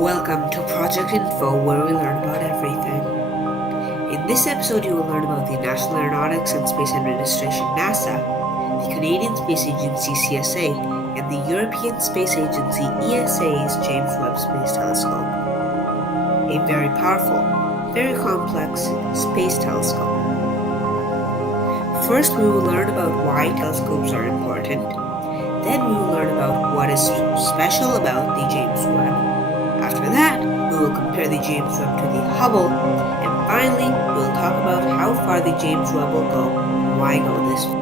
Welcome to Project Info, where we learn about everything. In this episode, you will learn about the National Aeronautics and Space Administration (NASA), the Canadian Space Agency (CSA), and the European Space Agency (ESA's) James Webb Space Telescope. A very powerful, very complex space telescope. First, we will learn about why telescopes are important. Then we will learn about what is special about the James Webb. After that, we will compare the James Webb to the Hubble, and finally, we will talk about how far the James Webb will go and why go this far.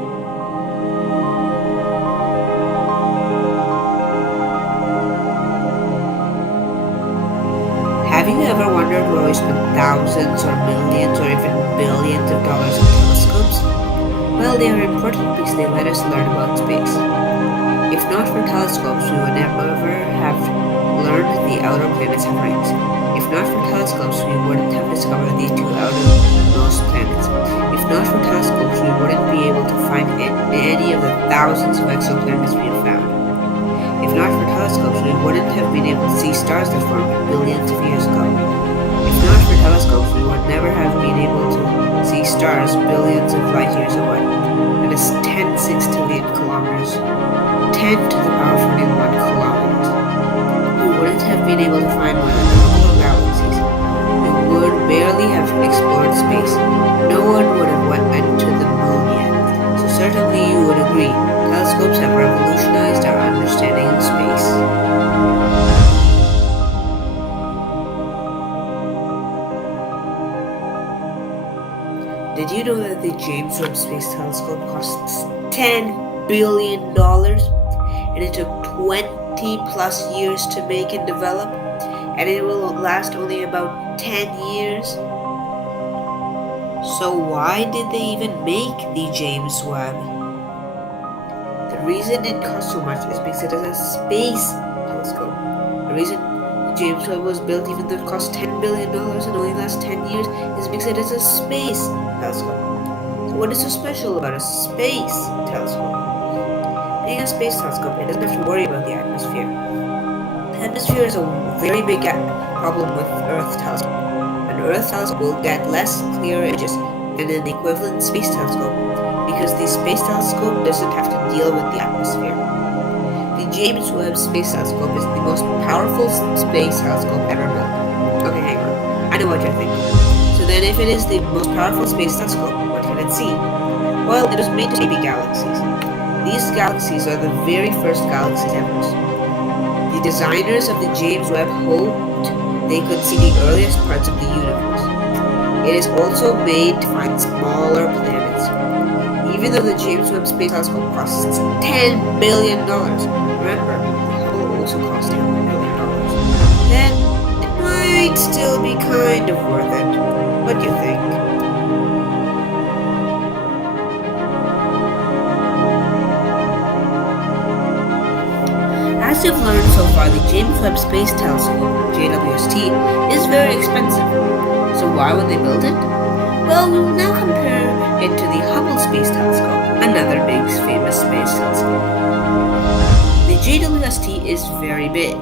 Have you ever wondered why we spend thousands or millions or even billions of dollars on telescopes? Well, they are important because they let us learn about space. If not for telescopes, we would never have learned the outer planets have rings. If not for telescopes, we wouldn't have discovered the two outermost planets. If not for telescopes, we wouldn't be able to find any of the thousands of exoplanets we have found. If not for telescopes, we wouldn't have been able to see stars that formed billions of years ago. If not for telescopes, we would never have been able to see stars billions of light years away. That is 10 sextillion kilometers. 10 to the power 41 kilometers. We wouldn't have been able to find one of the couple of galaxies. We would barely have explored space. No one would have went to the moon yet. So certainly you would agree, telescopes have revolutionized our understanding of space. Did you know that the James Webb Space Telescope costs $10 billion? And it took 20 plus years to make and develop, and it will last only about 10 years. So why did they even make the James Webb? The reason it costs so much is because it is a space telescope. The reason the James Webb was built, even though it cost $10 billion and only lasts 10 years, is because it is a space telescope. So what is so special about a space telescope? Being a space telescope, it doesn't have to worry about the atmosphere. The atmosphere is a very big problem with Earth telescope. An Earth telescope will get less clear images than an equivalent space telescope because the space telescope doesn't have to deal with the atmosphere. The James Webb Space Telescope is the most powerful space telescope ever built. Okay, hang on. I know what you're thinking. So then if it is the most powerful space telescope, what can it see? Well, it was made to see galaxies. These galaxies are the very first galaxies ever. The designers of the James Webb hoped they could see the earliest parts of the universe. It is also made to find smaller planets. Even though the James Webb Space Telescope costs $10 billion, remember, Hubble also cost $10 billion, then it might still be kind of worth it. What do you think? As you've learned so far, the James Webb Space Telescope, JWST, is very expensive. So why would they build it? Well, we will now compare it to the Hubble Space Telescope, another big famous space telescope. The JWST is very big.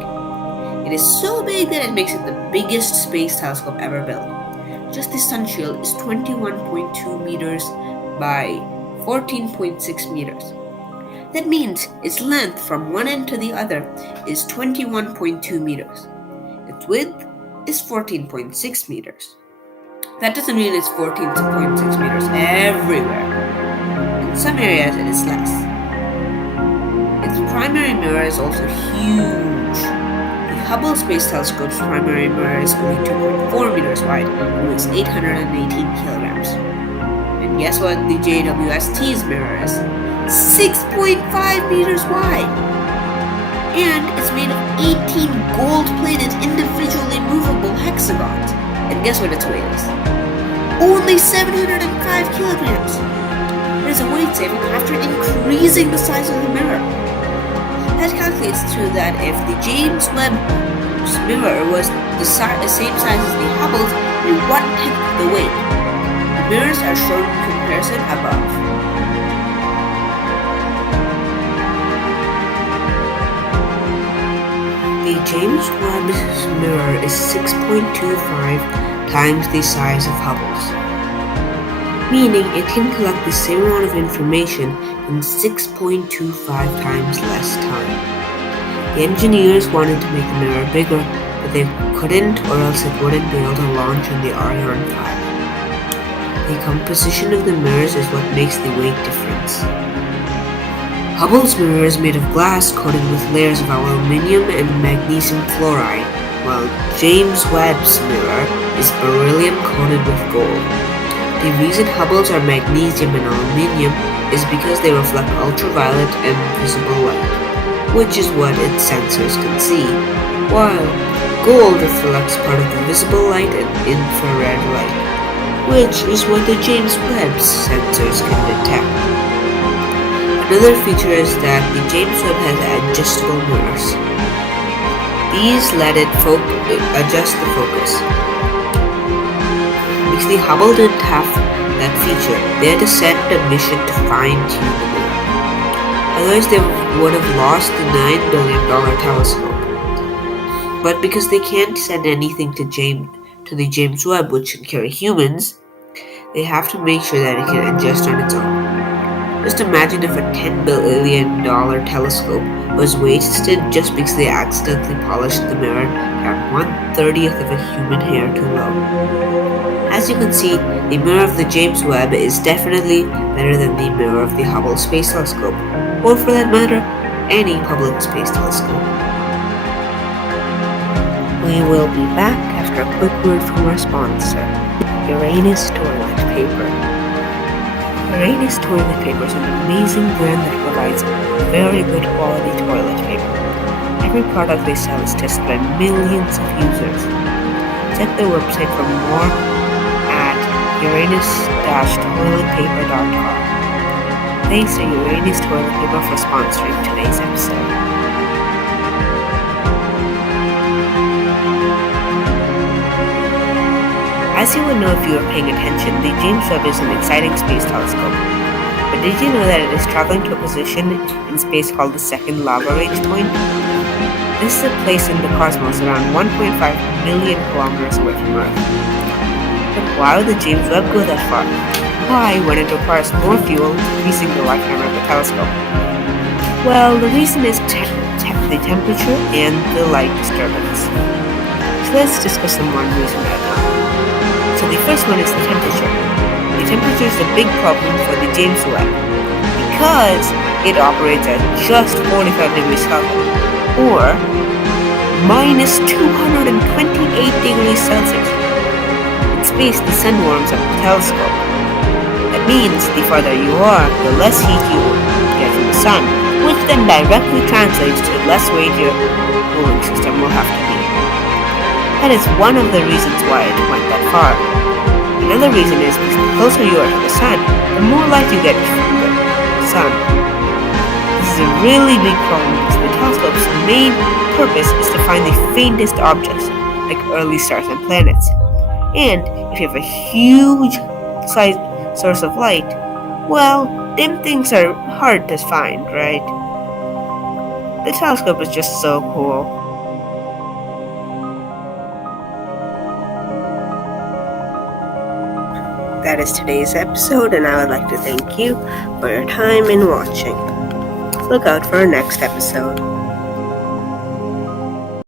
It is so big that it makes it the biggest space telescope ever built. Just the sun shield is 21.2 meters by 14.6 meters. That means its length from one end to the other is 21.2 meters. Its width is 14.6 meters. That doesn't mean it's 14.6 meters everywhere. In some areas it is less. Its primary mirror is also huge. The Hubble Space Telescope's primary mirror is only 2.4 meters wide and weighs 818 kilograms. And guess what the JWST's mirror is? 6.5 meters wide. And it's made of 18 gold-plated individually movable hexagons. And guess what its weight is? Only 705 kilograms. It is a weight saving after increasing the size of the mirror. That calculates to that if the James Webb mirror was the same size as the Hubble's, it would be 1/10 the weight. The mirrors are shown in comparison above. The James Webb mirror is 6.25 times the size of Hubble's, meaning it can collect the same amount of information in 6.25 times less time. The engineers wanted to make the mirror bigger, but they couldn't, or else it wouldn't be able to launch on the Ariane 5. The composition of the mirrors is what makes the weight difference. Hubble's mirror is made of glass coated with layers of aluminium and magnesium fluoride, while James Webb's mirror is beryllium coated with gold. The reason Hubble's are magnesium and aluminium is because they reflect ultraviolet and visible light, which is what its sensors can see, while gold reflects part of the visible light and infrared light, which is what the James Webb's sensors can detect. Another feature is that the James Webb has adjustable mirrors. These let it adjust the focus. Because the Hubble didn't have that feature, they had to send a mission to fine-tune the mirror. Otherwise, they would have lost the $9 billion telescope. But because they can't send anything to the James Webb, which can carry humans, they have to make sure that it can adjust on its own. Just imagine if a $10 billion telescope was wasted just because they accidentally polished the mirror at 1/30th of a human hair too low. As you can see, the mirror of the James Webb is definitely better than the mirror of the Hubble Space Telescope, or for that matter, any public space telescope. We will be back after a quick word from our sponsor, Uranus Toilet Paper. Uranus Toilet Paper is an amazing brand that provides very good quality toilet paper. Every product they sell is tested by millions of users. Check their website for more at uranus-toiletpaper.com. Thanks to Uranus Toilet Paper for sponsoring today's episode. As you would know if you were paying attention, the James Webb is an exciting space telescope. But did you know that it is traveling to a position in space called the second lava range point? This is a place in the cosmos around 1.5 million kilometers away from Earth. But why would the James Webb go that far? Why, when it requires more fuel, increasing the lifetime of the telescope? Well, the reason is the temperature and the light disturbance. So let's discuss them one reason at a time. So the first one is the temperature. The temperature is the big problem for the James Webb because it operates at just 45 degrees Celsius or minus 228 degrees Celsius. In space, the sun warms up the telescope. That means the farther you are, the less heat you get from the sun, which then directly translates to less weight your cooling system will have to be. That is one of the reasons why it went that far. Another reason is because the closer you are to the sun, the more light you get from the sun. This is a really big problem because the telescope's main purpose is to find the faintest objects, like early stars and planets. And if you have a huge source of light, well, dim things are hard to find, right? The telescope is just so cool. That is today's episode, and I would like to thank you for your time in watching. Look out for our next episode.